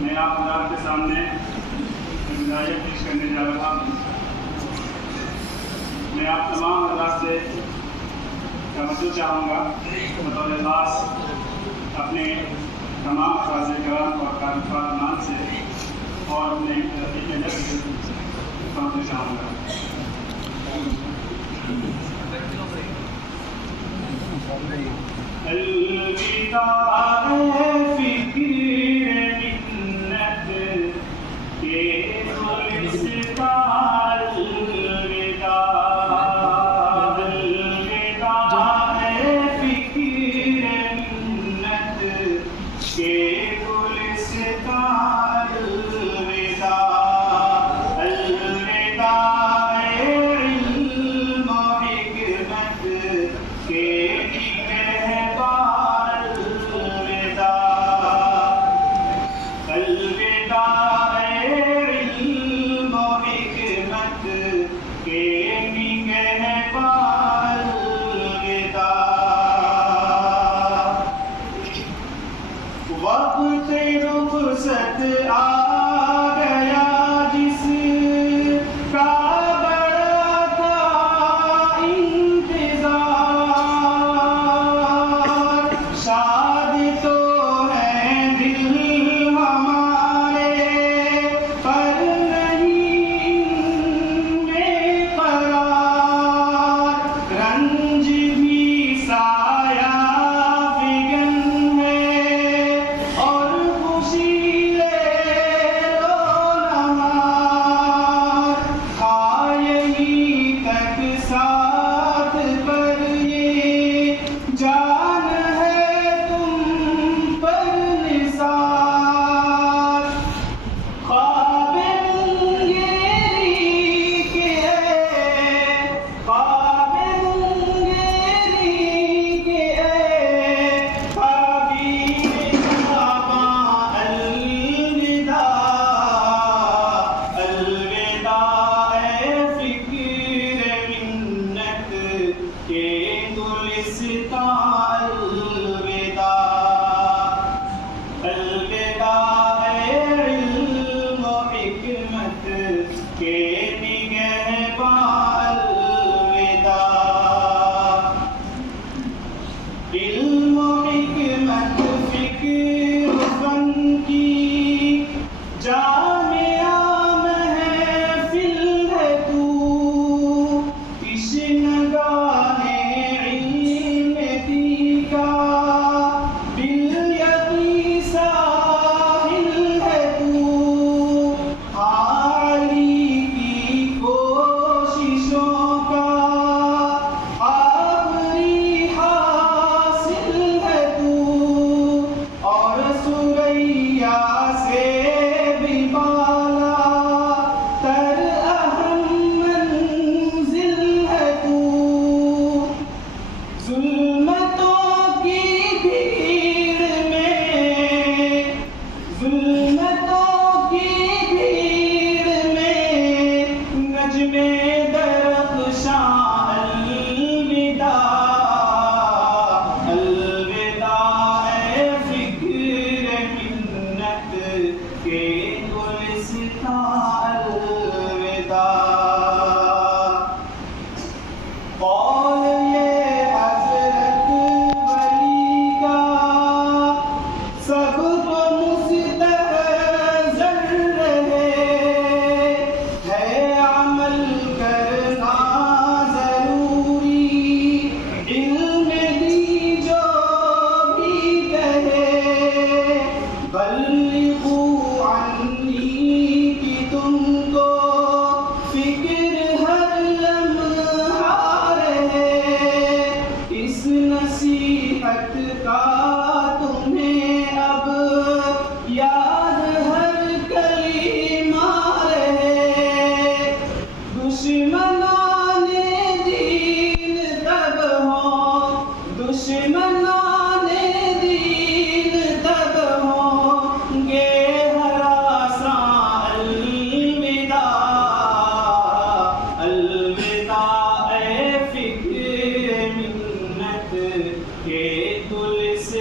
میں آپ حضرات کے سامنے ہدایت پیش کرنے جا رہا ہوں۔ میں آپ تمام حضرات سے توجہ چاہوں گا بطور خاص اپنے تمام افراز کرام اور کارکنان سے اور اپنے رفیق جب سے توجہ چاہوں گا۔ الوداع فکر منت کے گلستان، الوداع فکر منت کے گلستان، الوداع علم و حکمت کے وقت رخصت آ گیا جس کا بڑا تھا انتظار، شاد تو ہیں دل ہمارے پر نہیں ان میں قرار، رنج بھی سایہ علم و حکمت فکر فن کی جامعہ محفل ہے تو، تشنگاہ علم دیکھا بالیقین ساحل ہے تو، عالی کی کوششوں کا الوداع